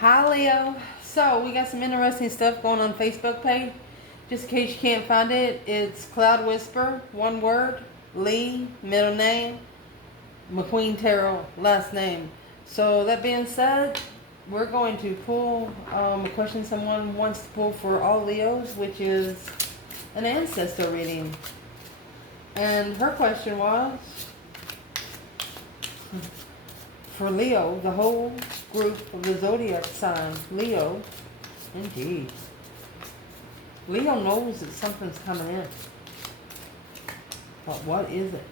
Hi Leo. So we got some interesting stuff going on Facebook page. Just in case you can't find it, it's Cloud Wysper, one word, Lee, middle name, McQueen Terrell, last name. So that being said, we're going to pull a question someone wants to pull for all Leos, which is an ancestor reading. And her question was, for Leo, the whole group of the zodiac sign, Leo, indeed. Leo knows that something's coming in. But what is it?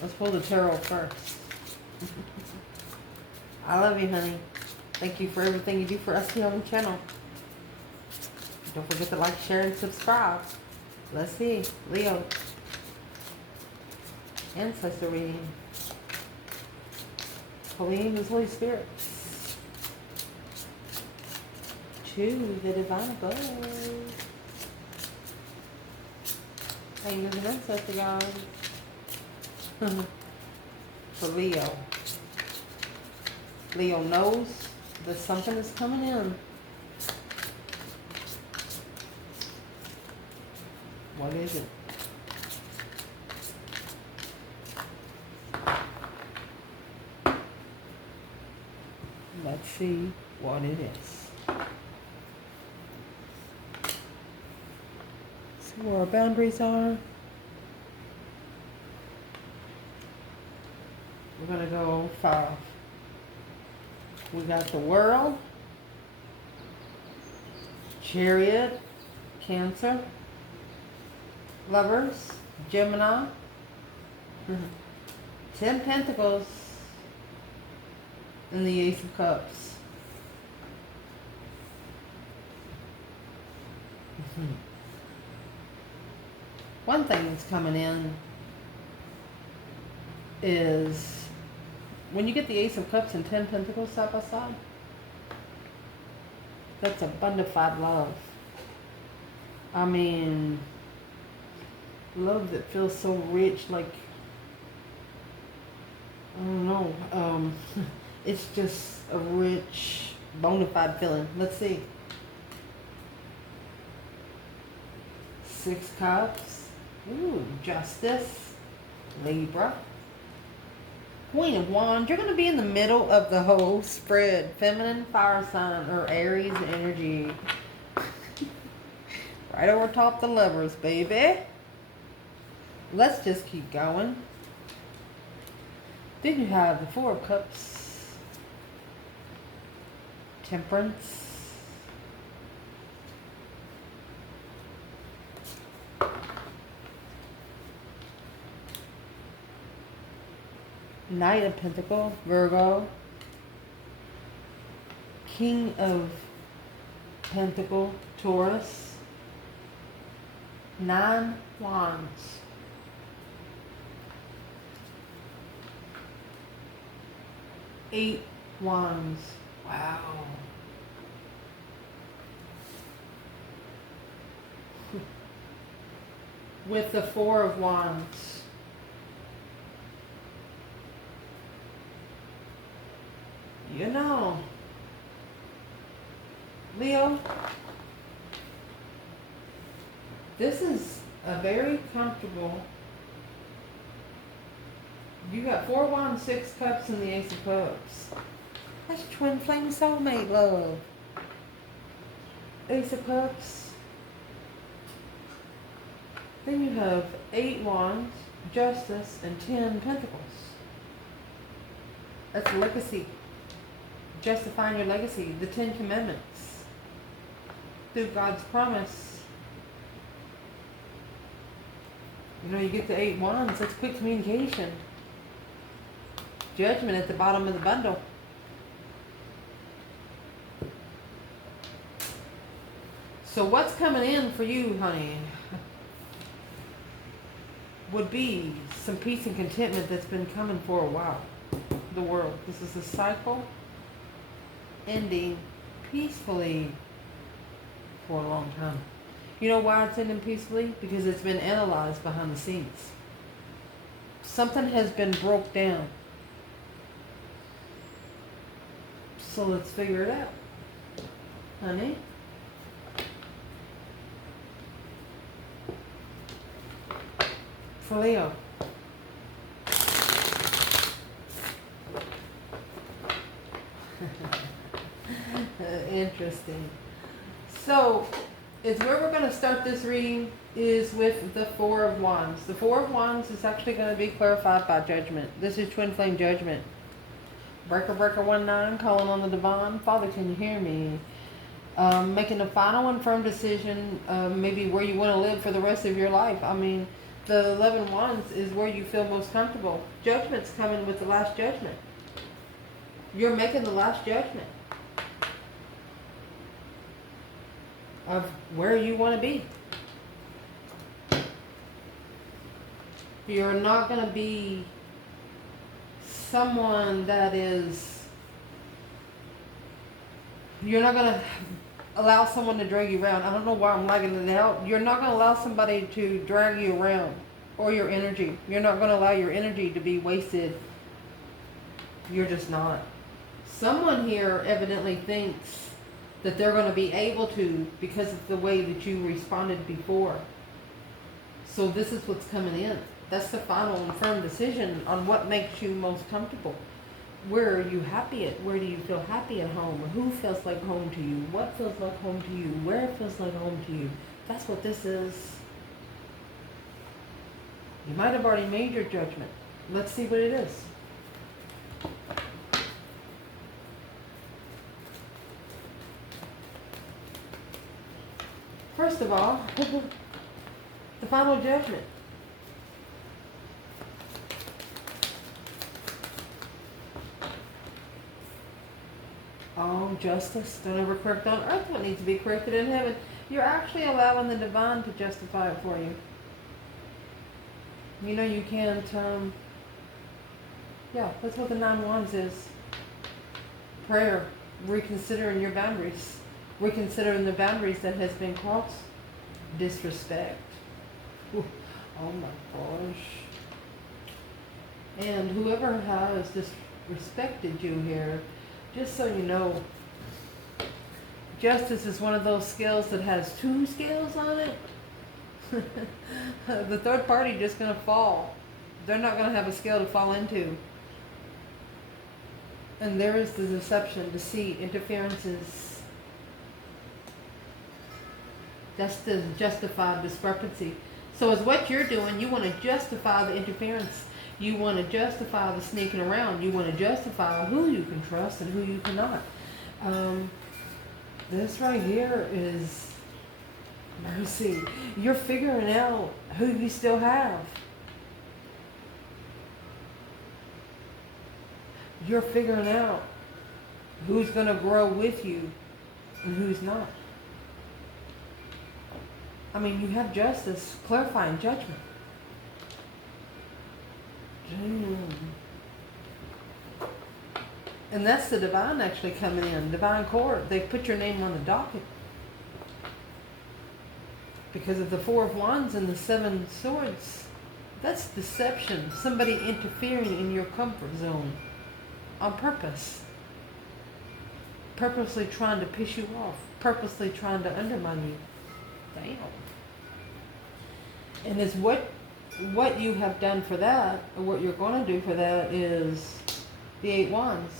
Let's pull the tarot first. I love you, honey. Thank you for everything you do for us here on the channel. Don't forget to like, share, and subscribe. Let's see. Leo. Ancestor reading. Holy Angels, Holy Spirits. To the divine above. Angels and ancestor guides. For Leo. Leo knows that something is coming in. What is it? Let's see what it is. See where our boundaries are. We're going to go 5. We got the World, Chariot, Cancer, Lovers, Gemini, 10 Pentacles, and the Ace of Cups. One thing that's coming in is when you get the Ace of Cups and 10 Pentacles side by side, that's a bonafide love. I mean, love that feels so rich, like, I don't know, it's just a rich, bona fide feeling. Let's see. 6 Cups. Ooh, Justice. Libra. Queen of Wands. You're going to be in the middle of the whole spread. Feminine fire sign or Aries energy. Right over top the Lovers, baby. Let's just keep going. Then you have the 4 of Cups. Temperance. Knight of Pentacles, Virgo. King of Pentacles, Taurus. 9 Wands. Eight Wands. Wow. With the 4 of Wands. You know, Leo, this is a very comfortable. You got 4 Wands, 6 Cups, and the Ace of Cups. That's twin flame soulmate love. Ace of Cups. Then you have 8 Wands, Justice, and 10 Pentacles. That's legacy. Justifying your legacy. The 10 Commandments. Through God's promise. You know, you get the 8 Wands. That's quick communication. Judgment at the bottom of the bundle. So what's coming in for you, honey, would be some peace and contentment that's been coming for a while. The World. This is a cycle ending peacefully for a long time. You know why it's ending peacefully? Because it's been analyzed behind the scenes. Something has been broke down. So let's figure it out, honey. For Leo. Interesting. So, is where we're going to start this reading is with the Four of Wands. The Four of Wands is actually going to be clarified by Judgment. This is Twin Flame Judgment. Breaker 19, calling on the Divine. Father, can you hear me? Making a final and firm decision, maybe where you want to live for the rest of your life. I mean, the 11 Wands is where you feel most comfortable. Judgment's coming with the Last Judgment. You're making the Last Judgment of where you want to be. You're not going to be someone that is, you're not going to allow someone to drag you around. I don't know why I'm lagging it out. You're not going to allow somebody to drag you around, or your energy. You're not going to allow your energy to be wasted. You're just not. Someone here evidently thinks that they're going to be able to because of the way that you responded before. So this is what's coming in. That's the final and firm decision on what makes you most comfortable. Where are you happy at? Where do you feel happy at home? Who feels like home to you? What feels like home to you? Where feels like home to you? That's what this is. You might have already made your judgment. Let's see what it is. First of all, the final judgment. Oh, justice. Don't ever correct on earth what needs to be corrected in heaven. You're actually allowing the divine to justify it for you. You know you can't, yeah, that's what the 9 Wands is. Prayer. Reconsidering your boundaries. Reconsidering the boundaries that has been crossed. Disrespect. Ooh, oh my gosh. And whoever has disrespected you here, just so you know, justice is one of those scales that has 2 scales on it. The third party just going to fall. They're not going to have a scale to fall into. And there is the deception, deceit, interferences. That's the justified discrepancy. So as what you're doing, you want to justify the interference. You want to justify the sneaking around. You want to justify who you can trust and who you cannot. This right here is mercy. You're figuring out who you still have. You're figuring out who's going to grow with you and who's not. I mean, you have justice, clarifying judgment. And that's the divine actually coming in. Divine court. They put your name on the docket. Because of the 4 of Wands and the 7 Swords. That's deception. Somebody interfering in your comfort zone. On purpose. Purposely trying to piss you off. Purposely trying to undermine you. Damn. And it's what you have done for that, or what you're going to do for that, is the 8 Wands.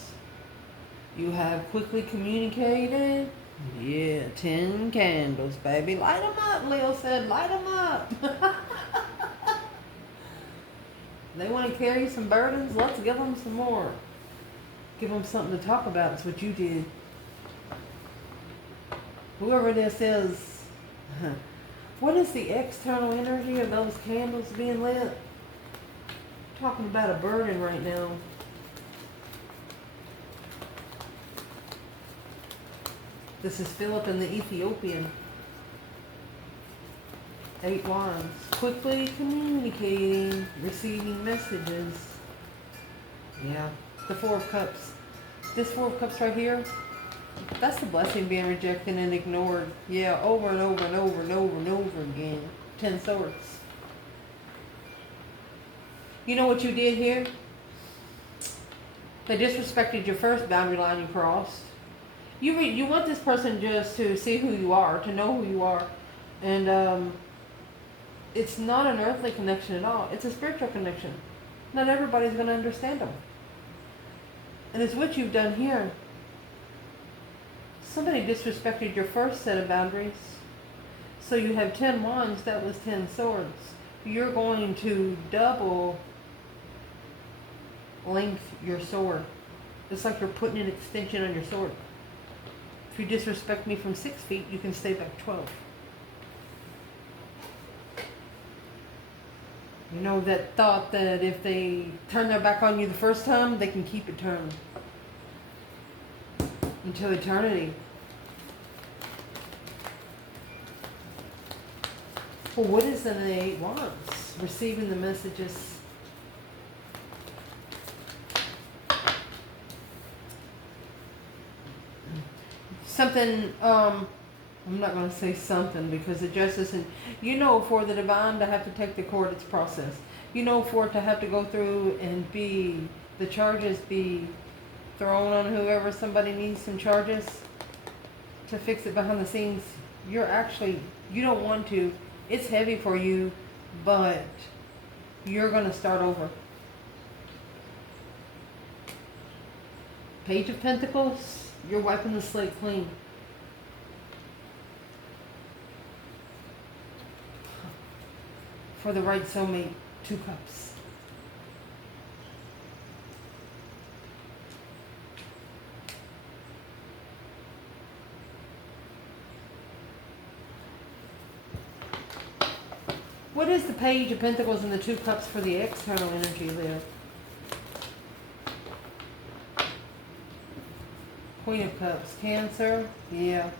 You have quickly communicated. Yeah, 10 candles, baby. Light them up, Leo said. Light them up. They want to carry some burdens. Let's give them some more. Give them something to talk about. That's what you did. Whoever this is. What is the external energy of those candles being lit? Talking about a burden right now. This is Philip and the Ethiopian. 8 Wands. Quickly communicating, receiving messages. Yeah. The 4 of Cups. This 4 of Cups right here, that's the blessing being rejected and ignored. Yeah, over and over and over and over and over again. 10 Swords. You know what you did here? They disrespected your first boundary line you crossed. You want this person just to see who you are, to know who you are, and it's not an earthly connection at all. It's a spiritual connection. Not everybody's going to understand them, and it's what you've done here. Somebody disrespected your first set of boundaries, so you have 10 wands. That was 10 swords. You're going to double length your sword. It's like you're putting an extension on your sword. If you disrespect me from 6 feet, you can stay back 12. You know that thought that if they turn their back on you the first time, they can keep it turned until eternity. Well, what is in the 8 wands? Receiving the messages. Something, I'm not going to say something because it just isn't, you know, for the divine to have to take the court, it's process. You know, for it to have to go through and be, the charges be thrown on whoever, somebody needs some charges to fix it behind the scenes. You're actually, you don't want to. It's heavy for you, but you're going to start over. Page of Pentacles, you're wiping the slate clean. For the right soulmate, 2 cups. What is the Page of Pentacles and the 2 cups for the external energy there? Queen of Cups, Cancer, yeah.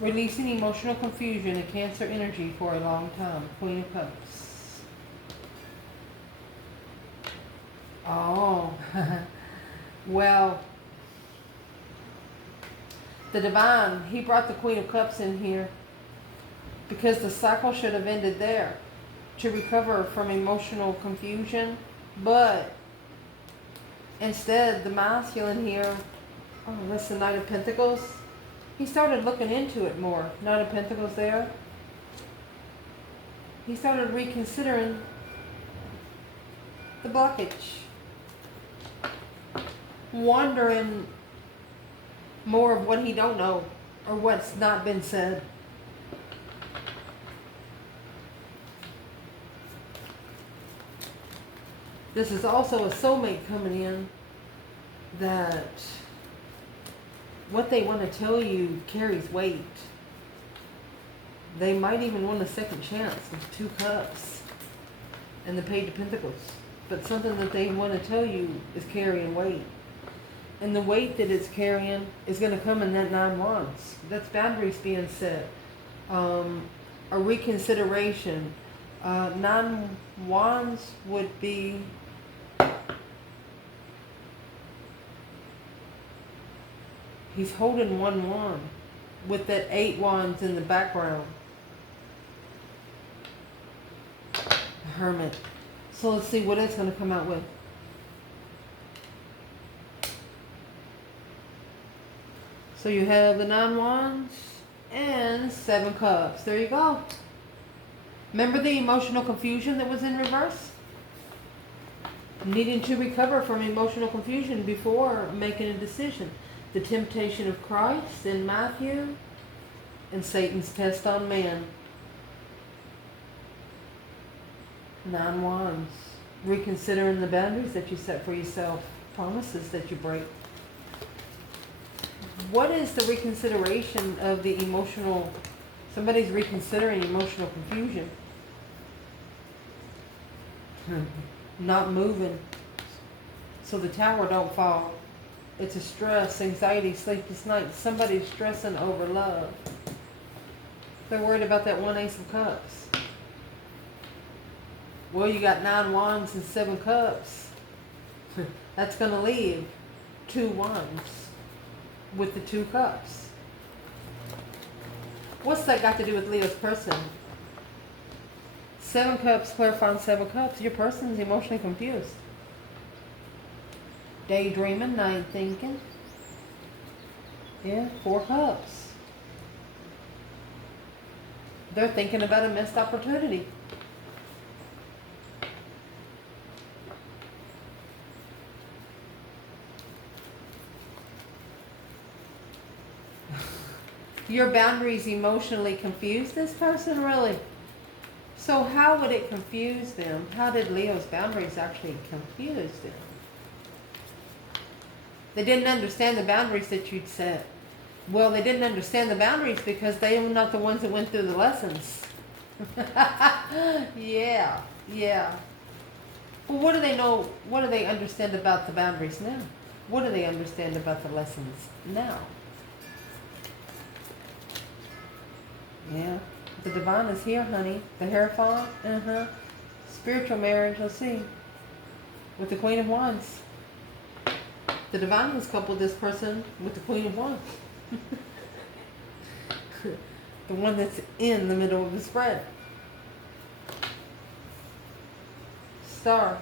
Releasing emotional confusion and Cancer energy for a long time. Queen of Cups. Oh, well, the divine, he brought the Queen of Cups in here because the cycle should have ended there to recover from emotional confusion, but instead the masculine here, oh, that's the Knight of Pentacles. He started looking into it more. Knight of Pentacles there. He started reconsidering the blockage. Wondering more of what he don't know or what's not been said. This is also a soulmate coming in that what they want to tell you carries weight. They might even want a second chance with 2 cups and the Page of Pentacles. But something that they want to tell you is carrying weight. And the weight that it's carrying is going to come in that 9 wands. That's boundaries being set. A reconsideration. 9 wands would be he's holding 1 wand with that 8 wands in the background. Hermit. So let's see what it's going to come out with. So you have the 9 wands and 7 cups. There you go. Remember the emotional confusion that was in reverse? Needing to recover from emotional confusion before making a decision. The temptation of Christ in Matthew, and Satan's test on man. 9 wands. Reconsidering the boundaries that you set for yourself. Promises that you break. What is the reconsideration of the emotional? Somebody's reconsidering emotional confusion. Not moving. So the tower don't fall. It's a stress, anxiety, sleepless nights. Somebody's stressing over love. They're worried about that 1 Ace of Cups. Well, you got 9 wands and 7 cups. That's going to leave 2 wands with the 2 cups. What's that got to do with Leo's person? 7 cups, clarifying 7 cups. Your person's emotionally confused. Daydreaming, night thinking. Yeah, 4 cups. They're thinking about a missed opportunity. Your boundaries emotionally confuse this person, really? So how would it confuse them? How did Leo's boundaries actually confuse them? They didn't understand the boundaries that you'd set. Well, they didn't understand the boundaries because they were not the ones that went through the lessons. Yeah, yeah. Well, what do they know? What do they understand about the boundaries now? What do they understand about the lessons now? Yeah. The divine is here, honey. The Hierophant. Spiritual marriage, let's see. With the Queen of Wands. The divine has coupled this person with the Queen of Wands. The one that's in the middle of the spread. Star.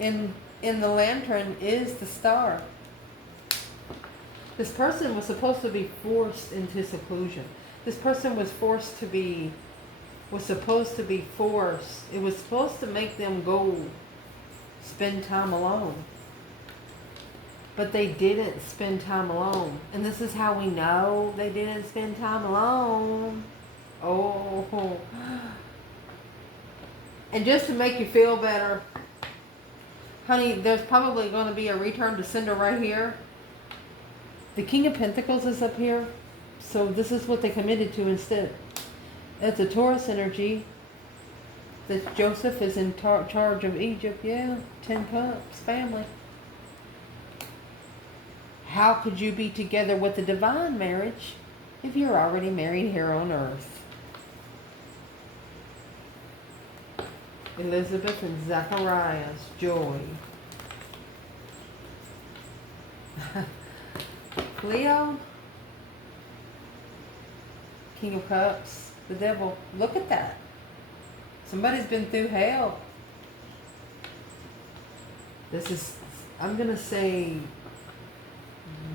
In the lantern is the star. This person was supposed to be forced into seclusion. This person was supposed to be forced. It was supposed to make them go spend time alone. But they didn't spend time alone. And this is how we know they didn't spend time alone. Oh. And just to make you feel better, honey, there's probably going to be a return to sender right here. The King of Pentacles is up here. So this is what they committed to instead. It's a Taurus energy. That Joseph is in charge of Egypt. Yeah, 10 Cups, family. How could you be together with a divine marriage if you're already married here on earth? Elizabeth and Zacharias, joy. Leo, King of Cups, the devil. Look at that. Somebody's been through hell. This is, I'm going to say,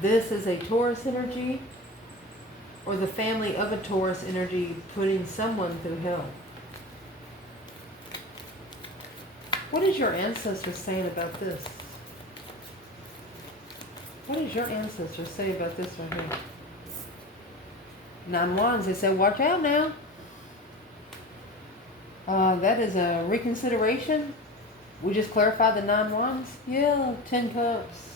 this is a Taurus energy or the family of a Taurus energy putting someone through hell. What is your ancestor saying about this? What does your ancestor say about this right here? 9 Wands, they said, watch out now. That is a reconsideration. We just clarified the 9 Wands. Yeah, 10 Cups.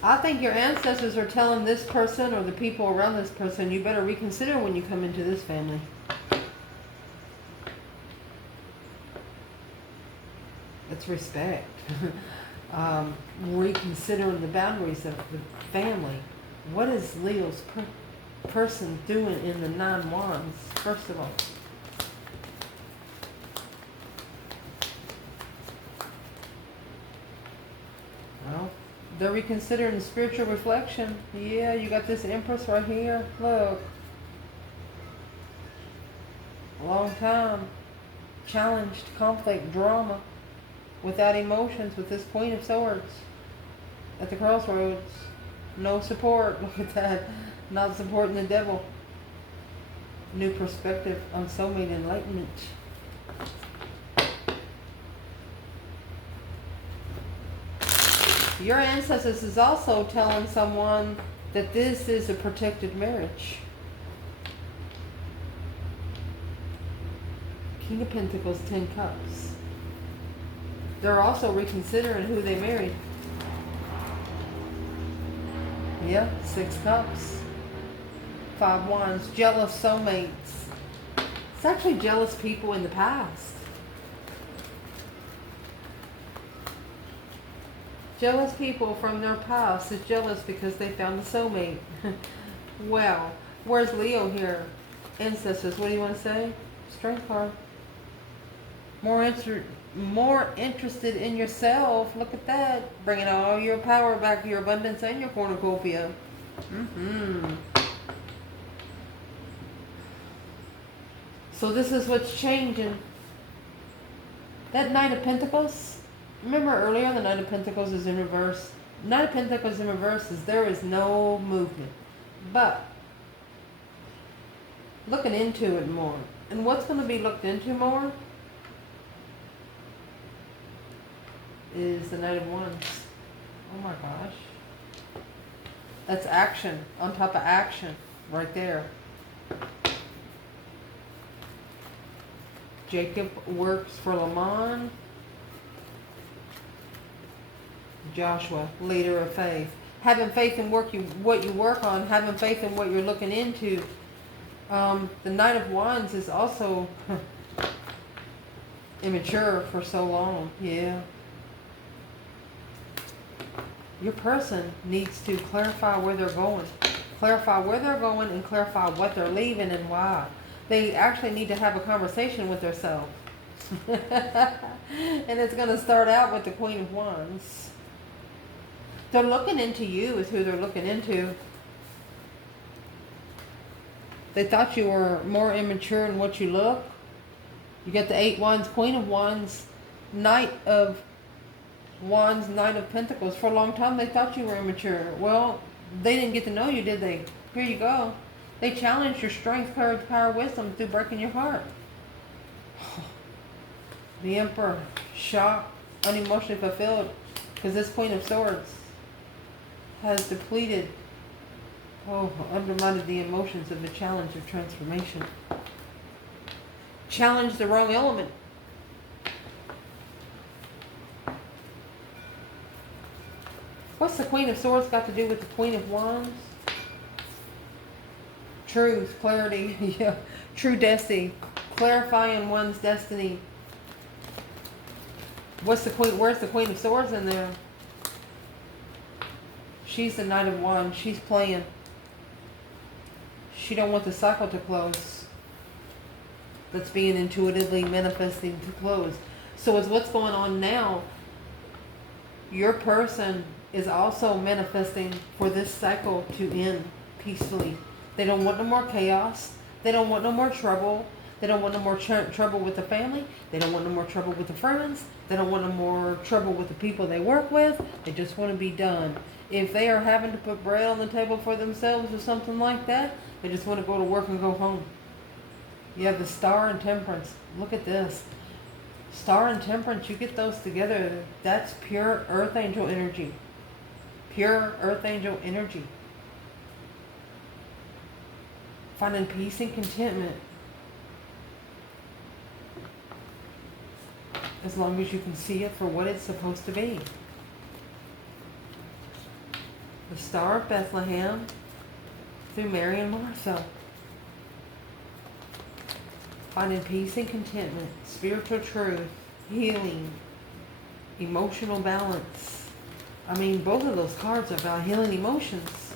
I think your ancestors are telling this person or the people around this person, you better reconsider when you come into this family. That's respect. Reconsidering the boundaries of the family. What is Leo's person doing in the 9 Wands, first of all? Well, they're reconsidering spiritual reflection. Yeah, you got this Empress right here. Look. A long time. Challenged, conflict, drama. Without emotions with this Queen of Swords. At the crossroads. No support. Look at that. Not supporting the devil. New perspective on soulmate enlightenment. Your ancestors is also telling someone that this is a protected marriage. King of Pentacles, 10 Cups. They're also reconsidering who they married. Yeah, 6 Cups. 5 Wands. Jealous soulmates. It's actually jealous people in the past. Jealous people from their past is jealous because they found the soulmate. Well, where's Leo here? Ancestors, what do you want to say? Strength card. More interested in yourself. Look at that. Bringing all your power back, your abundance, and your cornucopia. So this is what's changing. That Knight of Pentacles, remember earlier the Knight of Pentacles is in reverse. Knight of Pentacles in reverse is there is no movement. But looking into it more. And what's going to be looked into more is the Knight of Wands. Oh my gosh. That's action on top of action right there. Jacob works for Lamont. Joshua, leader of faith. Having faith in what you work on, having faith in what you're looking into. The Knight of Wands is also immature for so long. Yeah. Your person needs to clarify where they're going. Clarify where they're going and clarify what they're leaving and why. They actually need to have a conversation with themselves. And it's going to start out with the Queen of Wands. They're looking into you is who they're looking into. They thought you were more immature in what you look. You got the 8 Wands, Queen of Wands, Knight of Wands, Knight of Pentacles. For a long time they thought you were immature. Well, they didn't get to know you, did they? Here you go. They challenged your strength, courage, power, wisdom through breaking your heart. The Emperor, shocked, unemotionally fulfilled, because this Queen of Swords has depleted, undermined the emotions of the challenge of transformation. Challenged the wrong element. What's the Queen of Swords got to do with the Queen of Wands? Truth, clarity, yeah, true destiny, clarifying one's destiny. What's the Queen? Where's the Queen of Swords in there? She's the Knight of Wands. She's playing. She don't want the cycle to close. That's being intuitively manifesting to close. So is what's going on now. Your person is also manifesting for this cycle to end peacefully. They don't want no more chaos. They don't want no more trouble. They don't want no more trouble with the family. They don't want no more trouble with the friends. They don't want no more trouble with the people they work with. They just want to be done. If they are having to put bread on the table for themselves or something like that, they just want to go to work and go home. You have the Star and Temperance. Look at this. Star and Temperance, you get those together. That's pure Earth Angel energy. Pure Earth Angel energy. Finding peace and contentment. As long as you can see it for what it's supposed to be. The Star of Bethlehem through Mary and Martha. Finding peace and contentment, spiritual truth, healing, emotional balance. I mean, both of those cards are about healing emotions.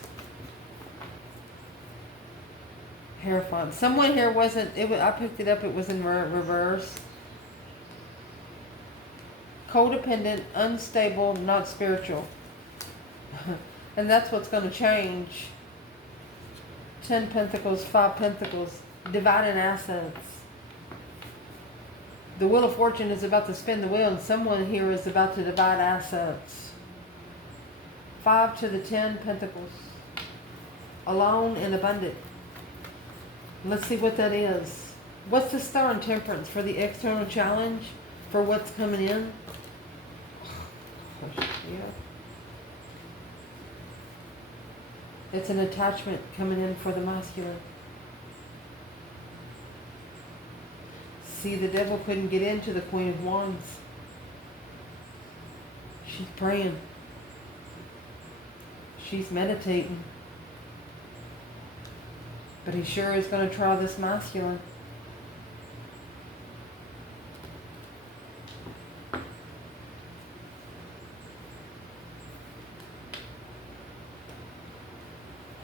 Hierophant. Someone here wasn't, I picked it up, it was in reverse. Codependent, unstable, not spiritual. And that's what's going to change. 10 Pentacles, 5 Pentacles, dividing assets. The Wheel of Fortune is about to spin the wheel, and someone here is about to divide assets. 5 to the 10 Pentacles. Alone and abundant. Let's see what that is. What's the Star and Temperance for the external challenge? For what's coming in? Yeah. It's an attachment coming in for the masculine. See, the devil couldn't get into the Queen of Wands. She's praying. She's meditating. But he sure is going to try this masculine.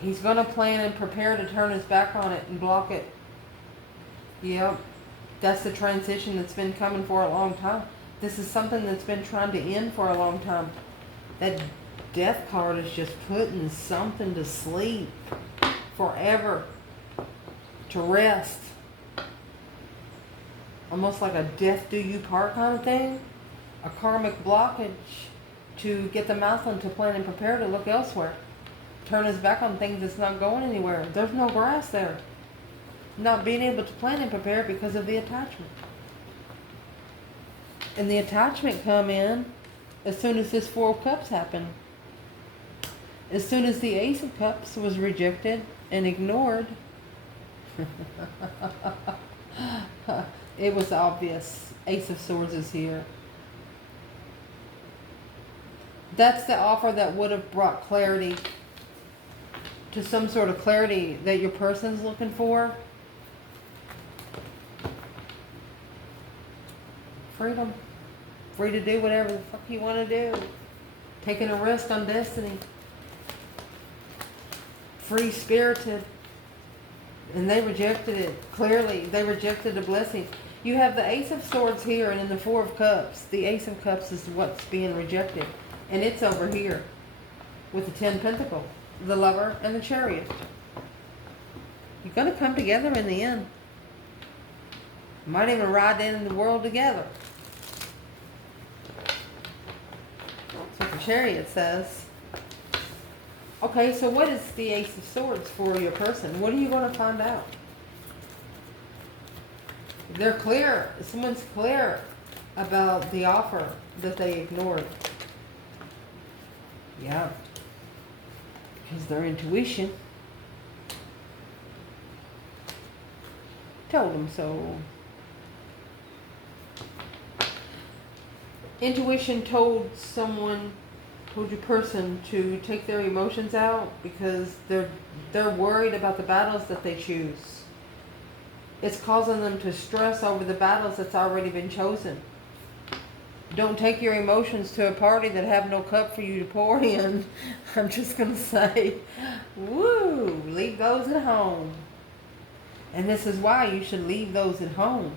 He's going to plan and prepare to turn his back on it and block it. Yep. That's the transition that's been coming for a long time. This is something that's been trying to end for a long time. That Death card is just putting something to sleep forever. To rest. almost like a death do you part kind of thing, a karmic blockage to get the masculine to plan and prepare to look elsewhere. Turn his back on things that's not going anywhere. There's no grass there. Not being able to plan and prepare because of the attachment. And the attachment come in as soon as this Four of Cups happened. As soon as the Ace of Cups was rejected and ignored, it was obvious. Ace of Swords is here. That's the offer that would have brought clarity to some sort of clarity that your person's looking for. Freedom. Free to do whatever the fuck you want to do. Taking a risk on destiny. Free-spirited. And they rejected it. Clearly, they rejected the blessing. You have the Ace of Swords here, and in the Four of Cups, the Ace of Cups is what's being rejected. And it's over here with the 10 Pentacles, the Lover, and the Chariot. You're going to come together in the end. You might even ride in the world together. That's what the Chariot says. Okay, so what is the Ace of Swords for your person? What are you going to find out? They're clear. Someone's clear about the offer that they ignored. Yeah. Because their intuition told them so. Intuition told someone, told your person to take their emotions out because they're worried about the battles that they choose. It's causing them to stress over the battles that's already been chosen. Don't take your emotions to a party that have no cup for you to pour in. I'm just going to say, woo, leave those at home. And this is why you should leave those at home.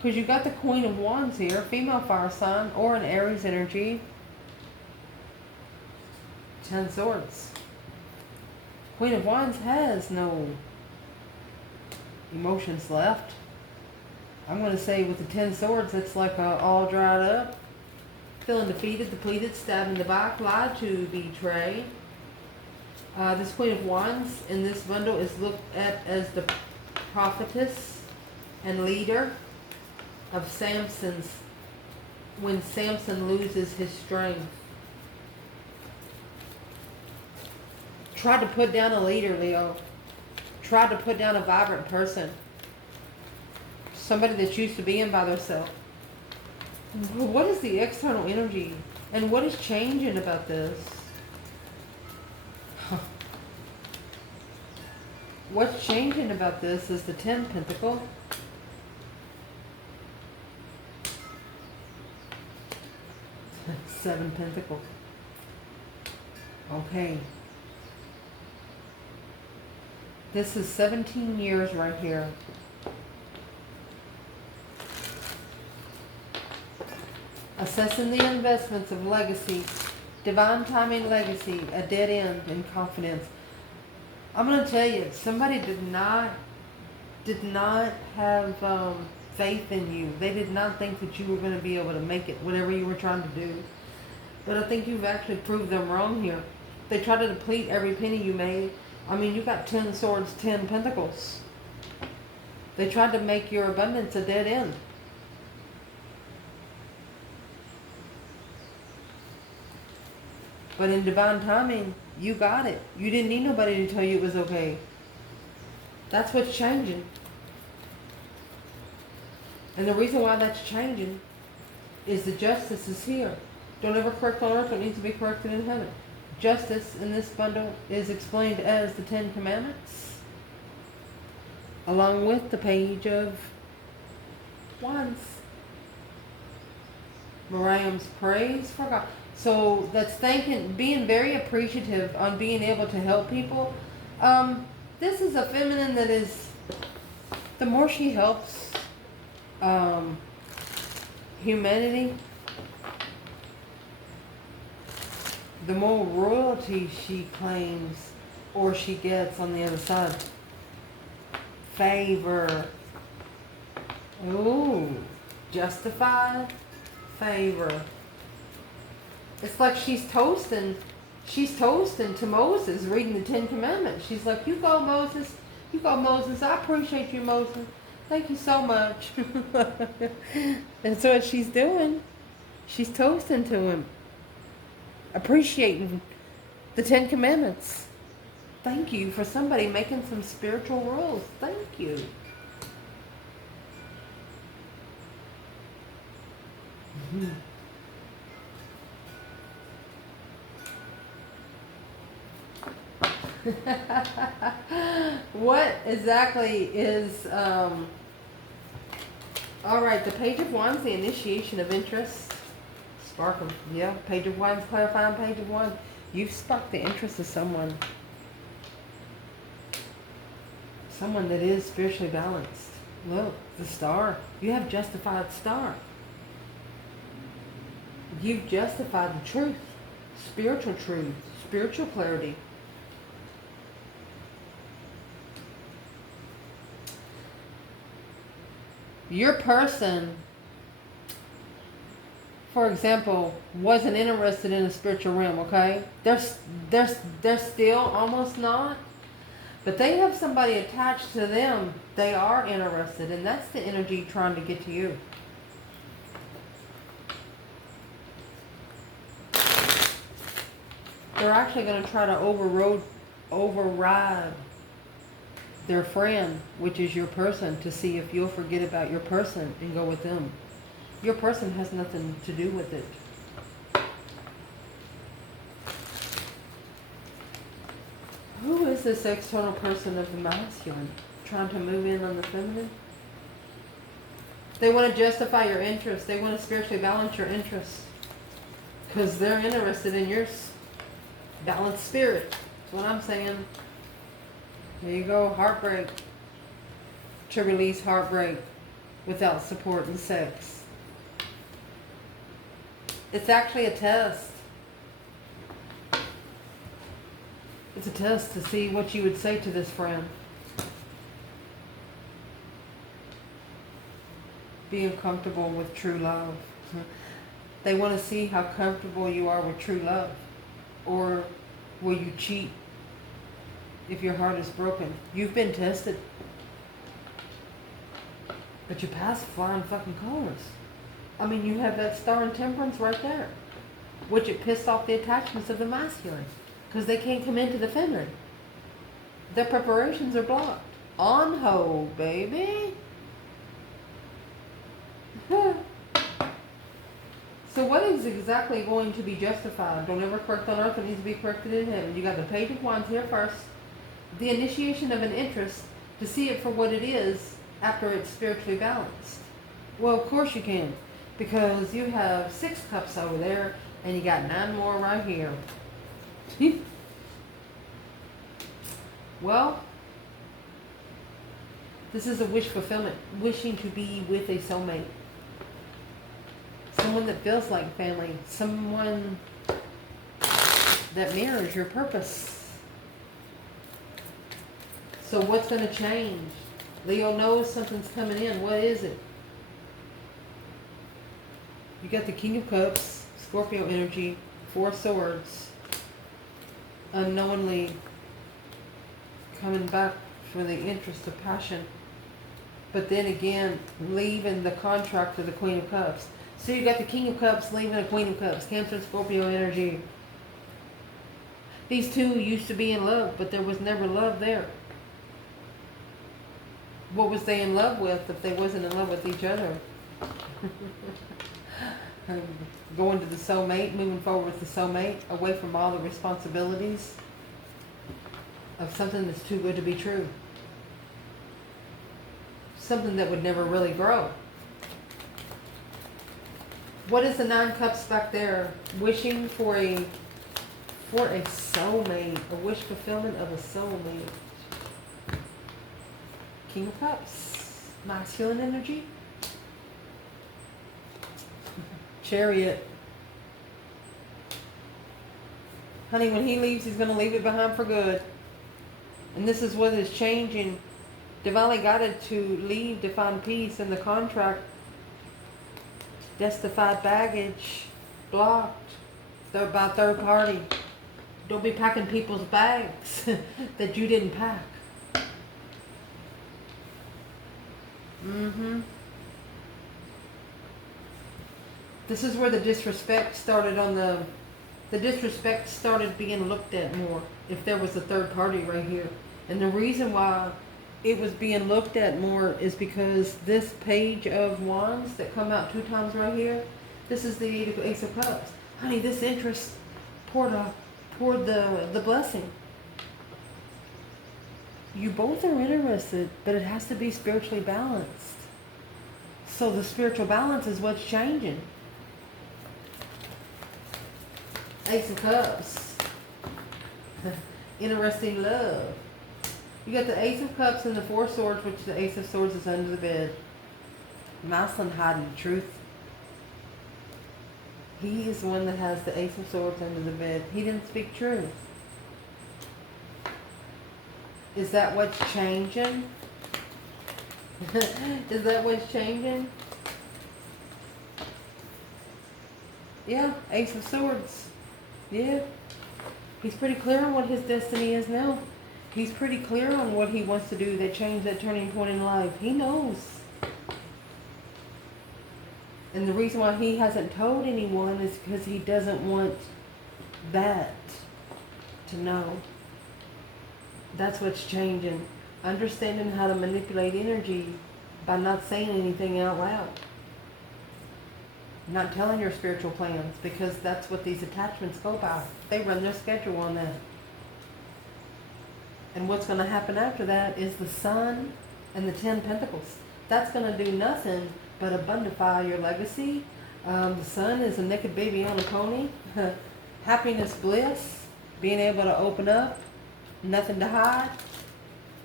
Because you got the Queen of Wands here, female fire sign, or an Aries energy. 10 Swords. Queen of Wands has no emotions left. I'm going to say with the 10 Swords, it's like all dried up. Feeling defeated, depleted, stabbed in the back, lied to, betrayed. This Queen of Wands in this bundle is looked at as the prophetess and leader of Samson's, when Samson loses his strength. Tried to put down a leader, Leo. Tried to put down a vibrant person. Somebody that's used to being by themselves. What is the external energy? And what is changing about this? What's changing about this is the 10 Pentacles. Seven Pentacles. Okay. This is 17 years right here. Assessing the investments of legacy, divine timing legacy, a dead end in confidence. I'm going to tell you, somebody did not have faith in you. They did not think that you were going to be able to make it, whatever you were trying to do. But I think you've actually proved them wrong here. They tried to deplete every penny you made. I mean, you got 10 Swords, 10 Pentacles. They tried to make your abundance a dead end. But in divine timing, you got it. You didn't need nobody to tell you it was okay. That's what's changing. And the reason why that's changing is the justice is here. Don't ever correct on earth what needs to be corrected in heaven. Justice in this bundle is explained as the 10 Commandments, along with the Page of Wands. Miriam's praise for God. So that's being very appreciative on being able to help people. This is a feminine that is, the more she helps humanity, the more royalty she claims or she gets on the other side. Favor. Ooh, justified favor. It's like she's toasting to Moses, reading the Ten Commandments. She's like, you go, Moses. You go, Moses. I appreciate you, Moses. Thank you so much. That's what she's doing. She's toasting to him. Appreciating the Ten Commandments. Thank you for somebody making some spiritual rules. Thank you. Mm-hmm. What exactly is all right, the Page of Wands, the initiation of interest. Spark them. Yeah, Page of Wands, clarifying Page of Wands. You've sparked the interest of someone. Someone that is spiritually balanced. Look, the star. You have justified star. You've justified the truth. Spiritual truth. Spiritual clarity. Your person, for example, wasn't interested in the spiritual realm, okay? They're still almost not. But they have somebody attached to them. They are interested, and that's the energy trying to get to you. They're actually going to try to override their friend, which is your person, to see if you'll forget about your person and go with them. Your person has nothing to do with it. Who is this external person of the masculine trying to move in on the feminine? They want to justify your interest. They want to spiritually balance your interest because they're interested in your balanced spirit. That's what I'm saying. There you go, heartbreak. To release heartbreak without support and sex. It's actually a test. It's a test to see what you would say to this friend. Being comfortable with true love. They want to see how comfortable you are with true love. Or will you cheat if your heart is broken? You've been tested. But you passed flying fucking colors. I mean, you have that star in temperance right there. Which it pissed off the attachments of the masculine. Because they can't come into the feminine. Their preparations are blocked. On hold, baby. So what is exactly going to be justified? Don't ever correct on earth, it needs to be corrected in heaven. You got the Page of Wands here first. The initiation of an interest to see it for what it is after it's spiritually balanced. Well, of course you can. Because you have 6 cups over there and you got 9 more right here. Well, this is a wish fulfillment. Wishing to be with a soulmate. Someone that feels like family. Someone that mirrors your purpose. So what's going to change? Leo knows something's coming in. What is it? You got the King of Cups, Scorpio energy, 4 swords. Unknowingly coming back for the interest of passion. But then again, leaving the contract to the Queen of Cups. So you got the King of Cups leaving the Queen of Cups. Cancer and Scorpio energy. These two used to be in love, but there was never love there. What was they in love with if they wasn't in love with each other? Going to the soulmate, moving forward with the soulmate, away from all the responsibilities of something that's too good to be true. Something that would never really grow. What is the 9 cups back there? Wishing for a soulmate, a wish fulfillment of a soulmate. King of Cups, masculine energy. Chariot. Honey, when he leaves, he's going to leave it behind for good. And this is what is changing divinely guided to leave to find peace in the contract. Justified baggage blocked by third party. Don't be packing people's bags that you didn't pack. This is where the disrespect started the disrespect started being looked at more if there was a third party right here. And the reason why it was being looked at more is because this page of wands that come out 2 times right here, this is the Ace of Cups. Honey, this interest poured the blessing. You both are interested, but it has to be spiritually balanced. So the spiritual balance is what's changing. Ace of Cups. Interesting love. You got the Ace of Cups and the 4 Swords, which the Ace of Swords is under the bed. Maslin hiding the truth. He is the one that has the Ace of Swords under the bed. He didn't speak truth. Is that what's changing? Is that what's changing? Yeah, Ace of Swords. Yeah. He's pretty clear on what his destiny is now. He's pretty clear on what he wants to do, that change, that turning point in life. He knows. And the reason why he hasn't told anyone is because he doesn't want that to know. That's what's changing. Understanding how to manipulate energy by not saying anything out loud. Not telling your spiritual plans, because that's what these attachments go by. They run their schedule on that. And what's going to happen after that is the Sun and the 10 Pentacles. That's going to do nothing but abundify your legacy. The Sun is a naked baby on a pony. Happiness, bliss, being able to open up, nothing to hide,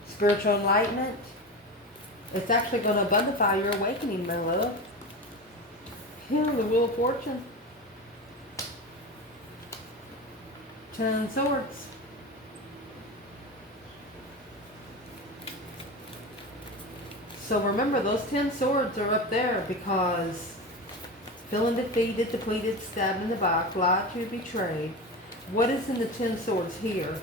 spiritual enlightenment. It's actually going to abundify your awakening, my love. Here, the Wheel of Fortune. 10 Swords. So remember, those 10 swords are up there because feeling defeated, depleted, stabbed in the back, lied to, betrayed. What is in the 10 swords here?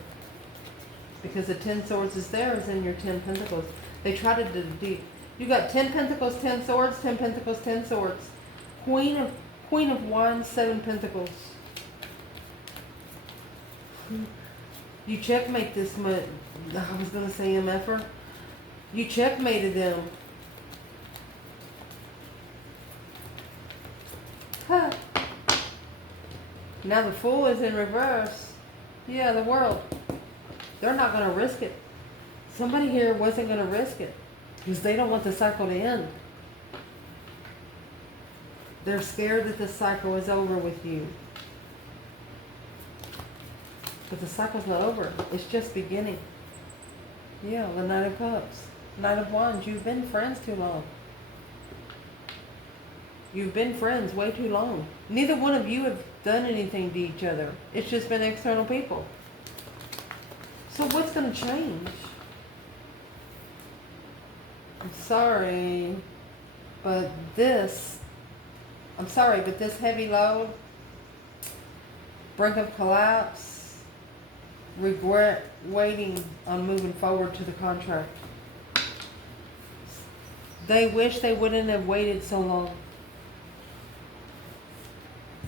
Because the 10 swords is there, is in your 10 pentacles. They try to do. You got 10 pentacles, 10 swords, 10 pentacles, 10 swords. Queen of Wands, 7 pentacles. You checkmate this much. I was going to say MFer. You checkmated them. Huh. Now the Fool is in reverse. Yeah, the World. They're not going to risk it. Somebody here wasn't going to risk it because they don't want the cycle to end. They're scared that the cycle is over with you. But the cycle's not over. It's just beginning. Yeah, the Knight of Cups. Knight of Wands. You've been friends too long. You've been friends way too long. Neither one of you have done anything to each other. It's just been external people. So what's going to change? I'm sorry, but this heavy load, brink of collapse, regret waiting on moving forward to the contract. They wish they wouldn't have waited so long.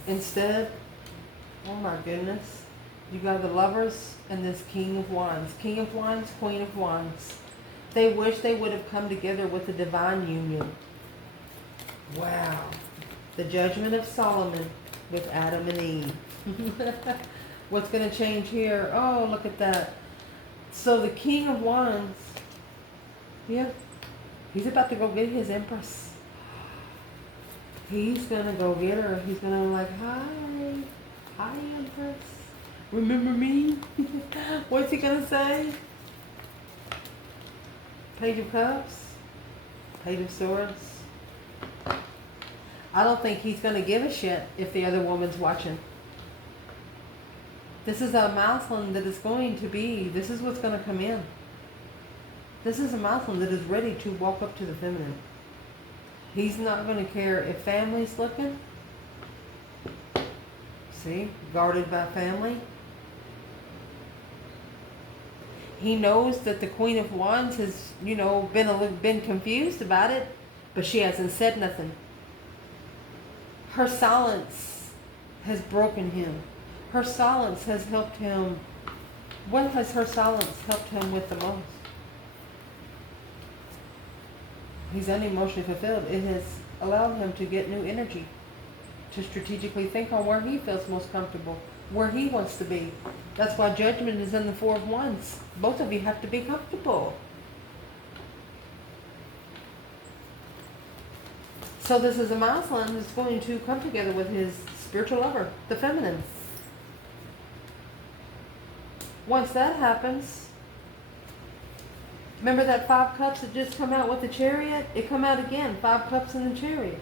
Instead, oh my goodness, you got the Lovers and this King of Wands. King of Wands, Queen of Wands. They wish they would have come together with a divine union. Wow. The Judgment of Solomon with Adam and Eve. What's going to change here? Oh, look at that. So the King of Wands, yeah, he's about to go get his Empress. He's going to go get her. He's going to be like, hi. Hi, Empress. Remember me? What's he going to say? Page of Cups. Page of Swords. I don't think he's going to give a shit if the other woman's watching. This is a milestone that is going to be. This is what's going to come in. This is a Muslim that is ready to walk up to the feminine. He's not going to care if family's looking. See, guarded by family. He knows that the Queen of Wands has, been confused about it, but she hasn't said nothing. Her silence has broken him. Her silence has helped him. What has her silence helped him with the most? He's unemotionally fulfilled. It has allowed him to get new energy, to strategically think on where he feels most comfortable, where he wants to be. That's why Judgment is in the Four of Wands. Both of you have to be comfortable. So this is a Muslim who's going to come together with his spiritual lover, the feminine. Once that happens, remember that 5 cups that just come out with the Chariot? It come out again, 5 cups in the Chariot.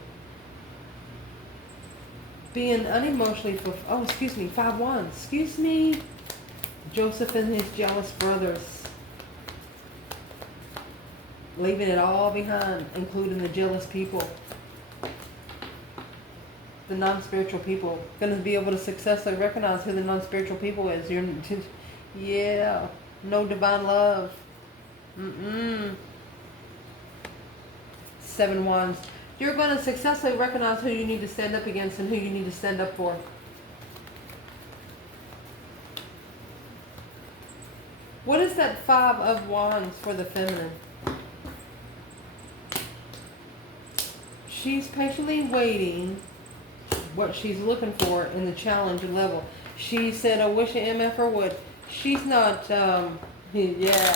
Being unemotionally fulfilled. 5 wands. Joseph and his jealous brothers. Leaving it all behind, including the jealous people. The non-spiritual people. Going to be able to successfully recognize who the non-spiritual people is. Yeah. No divine love. 7 wands. You're going to successfully recognize who you need to stand up against and who you need to stand up for. What is that 5 of wands for the feminine? She's patiently waiting what she's looking for in the challenge level. She said, I wish an MFer would. She's not, yeah.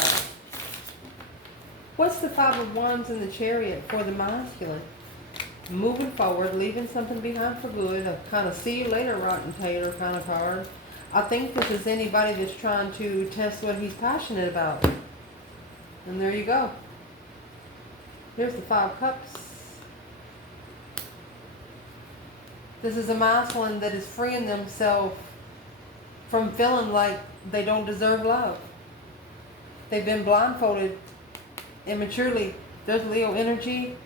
What's the 5 of wands in the Chariot for the masculine? Moving forward, leaving something behind for good, a kind of see you later rotten tater kind of card. I think this is anybody that's trying to test what he's passionate about. And there you go. There's the 5 cups. This is a masculine that is freeing themselves from feeling like they don't deserve love. They've been blindfolded immaturely. There's Leo energy.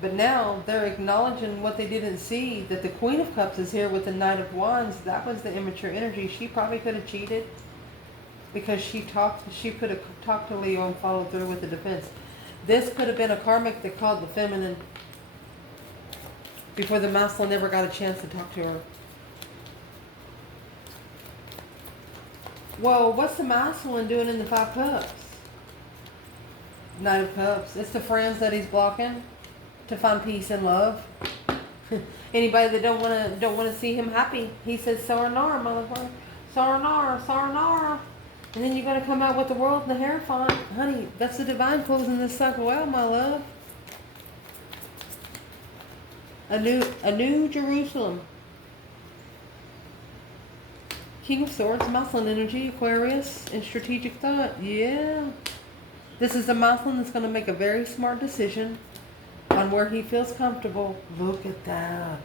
But now they're acknowledging what they didn't see, that the Queen of Cups is here with the Knight of Wands. That was the immature energy. She probably could have cheated because she could have talked to Leo and followed through with the defense. This could have been a karmic that called the feminine before the masculine never got a chance to talk to her. Well, what's the masculine doing in the 5 cups? Knight of Cups. It's the friends that he's blocking to find peace and love. Anybody that don't want to see him happy, he says sayonara, motherfucker. Sayonara. And then you're gonna come out with the world in the Hierophant, honey. That's the divine closing this cycle out, my love. A new Jerusalem. King of Swords, masculine energy, Aquarius, and strategic thought. Yeah. This is a masculine that's going to make a very smart decision on where he feels comfortable. Look at that.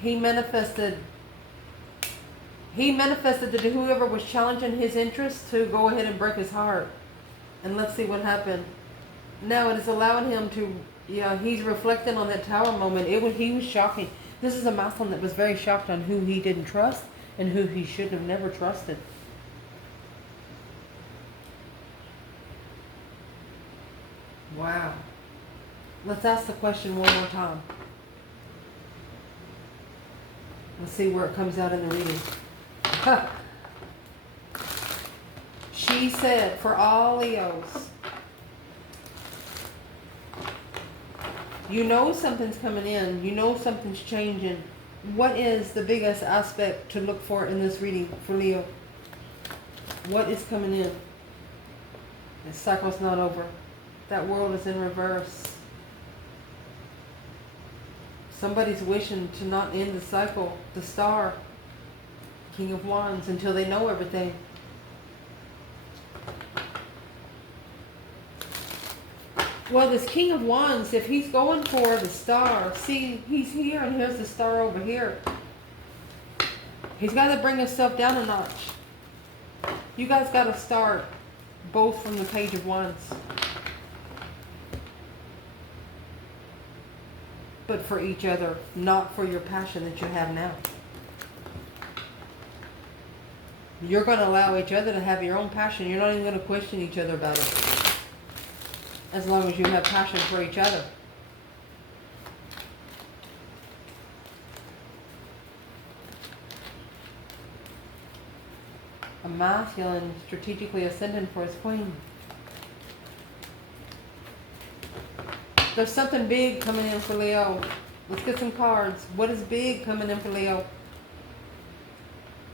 He manifested that whoever was challenging his interests to go ahead and break his heart. And let's see what happened. Now it is allowing him to, he's reflecting on that tower moment. He was shocking. This is a masculine that was very shocked on who he didn't trust and who he should have never trusted. Wow. Let's ask the question one more time. Let's see where it comes out in the reading. She said, for all Leos, you know something's coming in. You know something's changing. What is the biggest aspect to look for in this reading for Leo? What is coming in? The cycle's not over. That world is in reverse. Somebody's wishing to not end the cycle. The Star, King of Wands, until they know everything. Well, this King of Wands, if he's going for the Star, see, he's here and here's the Star over here. He's got to bring himself down a notch. You guys got to start both from the Page of Wands. But for each other, not for your passion that you have now. You're going to allow each other to have your own passion. You're not even going to question each other about it. As long as you have passion for each other. A masculine strategically ascending for his queen. There's something big coming in for Leo. Let's get some cards. What is big coming in for Leo?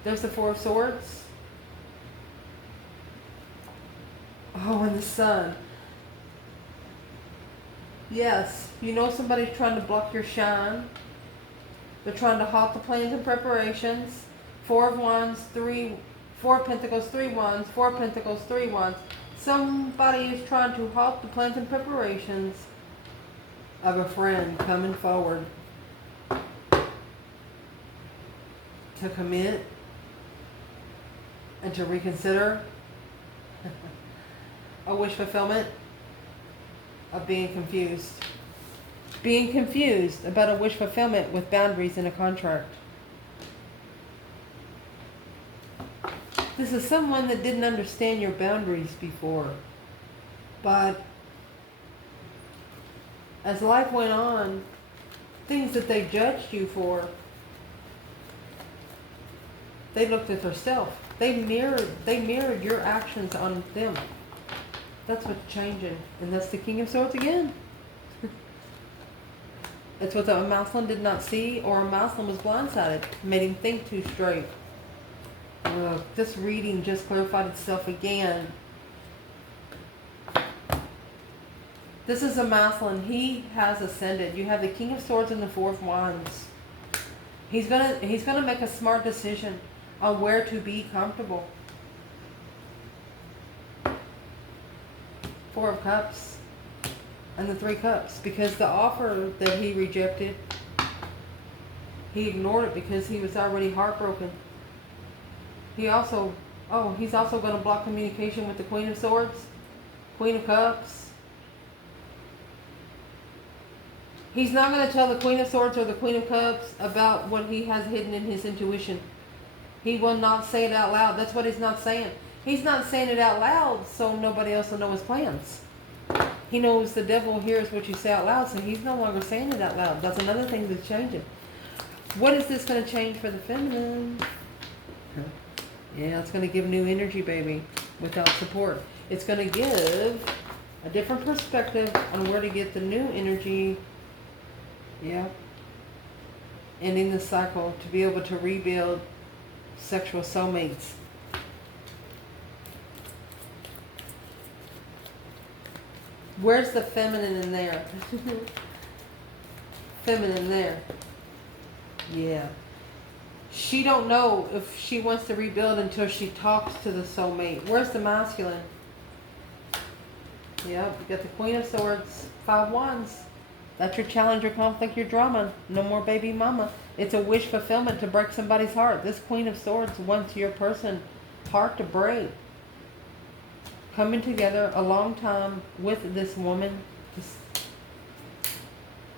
There's the Four of Swords. Oh, and the Sun. Yes, you know somebody's trying to block your shine. They're trying to halt the plans and preparations. Four of Wands, Four of Pentacles, 3 Wands, Four of Pentacles, 3 Wands. Somebody is trying to halt the plans and preparations of a friend coming forward to commit and to reconsider a wish fulfillment of being confused. Being confused about a wish fulfillment with boundaries in a contract. This is someone that didn't understand your boundaries before. But as life went on, things that they judged you for, they looked at themselves. They mirrored your actions on them. That's what's changing. And that's the King of Swords again. It's what a Muslim did not see, or a Muslim was blindsided. Made him think too straight. This reading just clarified itself again. This is a masculine. He has ascended. You have the King of Swords and the Four of Wands. He's gonna make a smart decision on where to be comfortable. Four of Cups and the Three Cups, because the offer that he rejected, he ignored it because he was already heartbroken. He's also going to block communication with the Queen of Swords, Queen of Cups. He's not going to tell the Queen of Swords or the Queen of Cups about what he has hidden in his intuition. He will not say it out loud. That's what he's not saying. He's not saying it out loud so nobody else will know his plans. He knows the devil hears what you say out loud, so he's no longer saying it out loud. That's another thing that's changing. What is this going to change for the feminine? Yeah, it's going to give new energy, baby, without support. It's going to give a different perspective on where to get the new energy. Yeah. Ending the cycle to be able to rebuild sexual soulmates. Where's the feminine in there? Feminine there. Yeah. She don't know if she wants to rebuild until she talks to the soulmate. Where's the masculine? Yep, you got the Queen of Swords, 5 Wands. That's your challenge, your conflict, your drama. No more baby mama. It's a wish fulfillment to break somebody's heart. This Queen of Swords wants your person's heart to break. Coming together a long time with this woman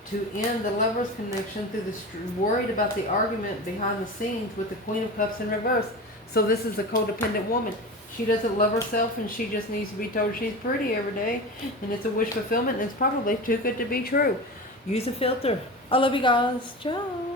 to end the lover's connection through the worried about the argument behind the scenes with the Queen of Cups in reverse. So this is a codependent woman. She doesn't love herself and she just needs to be told she's pretty every day. And it's a wish fulfillment and it's probably too good to be true. Use a filter. I love you guys. Ciao.